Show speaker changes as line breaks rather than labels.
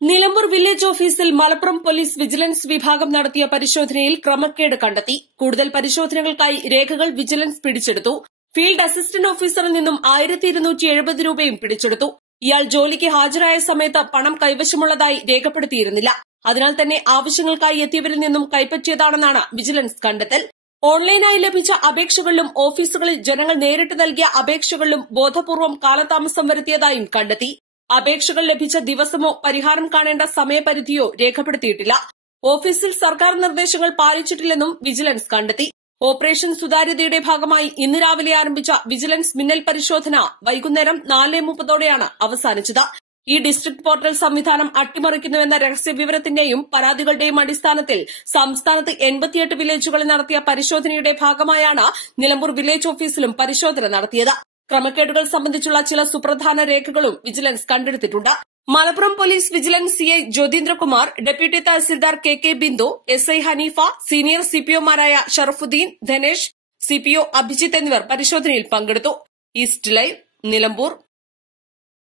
Nilambur village ഓഫീസിൽ Malappuram police vigilance വിഭാഗം നടത്തിയ പരിശോധനയിൽ ക്രമക്കേട് കണ്ടെത്തി. കൂടുതൽ പരിശോധനകൾക്കായി രേഖകൾ വിജിലൻസ് പിടിച്ചെടുത്തു. ഫീൽഡ് അസിസ്റ്റന്റ് ഓഫീസറിൽ നിന്നും ആയിരത്തി ഇരുന്നൂറ്റി എഴുപത് രൂപയും പിടിച്ചെടുത്തു. ഇയാൾ ജോലിക്ക് ഹാജരായ സമയത്ത് പണം കൈവശമുള്ളതായി രേഖപ്പെടുത്തിയിരുന്നില്ല. അതിനാൽ തന്നെ ആവശ്യങ്ങൾക്കായി എത്തിയവരിൽ നിന്നും കൈപ്പറ്റിയതാണെന്നാണ് വിജിലൻസ് കണ്ടെത്തൽ. ഓൺലൈനായി ലഭിച്ച അപേക്ഷകളിലും ഓഫീസുകളിൽ ജനങ്ങൾ നേരിട്ട് നൽകിയ അപേക്ഷകളിലും ബോധപൂർവം കാലതാമസം വരുത്തിയതായും കണ്ടെത്തി. അപേക്ഷകൾ ലഭിച്ച ദിവസമോ പരിഹാരം കാണേണ്ട സമയപരിധിയോ രേഖപ്പെടുത്തിയിട്ടില്ല. ഓഫീസിൽ സർക്കാർ നിർദ്ദേശങ്ങൾ പാലിച്ചിട്ടില്ലെന്നും വിജിലൻസ് കണ്ടെത്തി. ഓപ്പറേഷൻ സുതാര്യതയുടെ ഭാഗമായി ഇന്ന് രാവിലെ ആരംഭിച്ച വിജിലൻസ് മിന്നൽ പരിശോധന വൈകുന്നേരം നാല് മുപ്പതോടെയാണ് അവസാനിച്ചത്. ഈ ഡിസ്ട്രിക്ട് പോർട്ടൽ സംവിധാനം അട്ടിമറിക്കുന്നുവെന്ന രഹസ്യ വിവരത്തിന്റെയും പരാതികളുടെയും അടിസ്ഥാനത്തിൽ സംസ്ഥാനത്ത് എൺപത്തിയെട്ട് വില്ലേജുകളിൽ നടത്തിയ പരിശോധനയുടെ ഭാഗമായാണ് നിലമ്പൂർ വില്ലേജ് ഓഫീസിലും പരിശോധന നടത്തിയത്. ക്രമക്കേടുകൾ സംബന്ധിച്ചുള്ള ചില സുപ്രധാന രേഖകളും വിജിലൻസ് കണ്ടെടുത്തിട്ടുണ്ട്. Malappuram police vigilance C I Jyothindrakumar deputy tahsildar K K Bindu S I Haneefa senior സിപിഒമാരായ Sharafudheen Dhanesh CPO Abhijith എന്നിവർ പരിശോധനയിൽ പങ്കെടുത്തു. East Live Nilambur.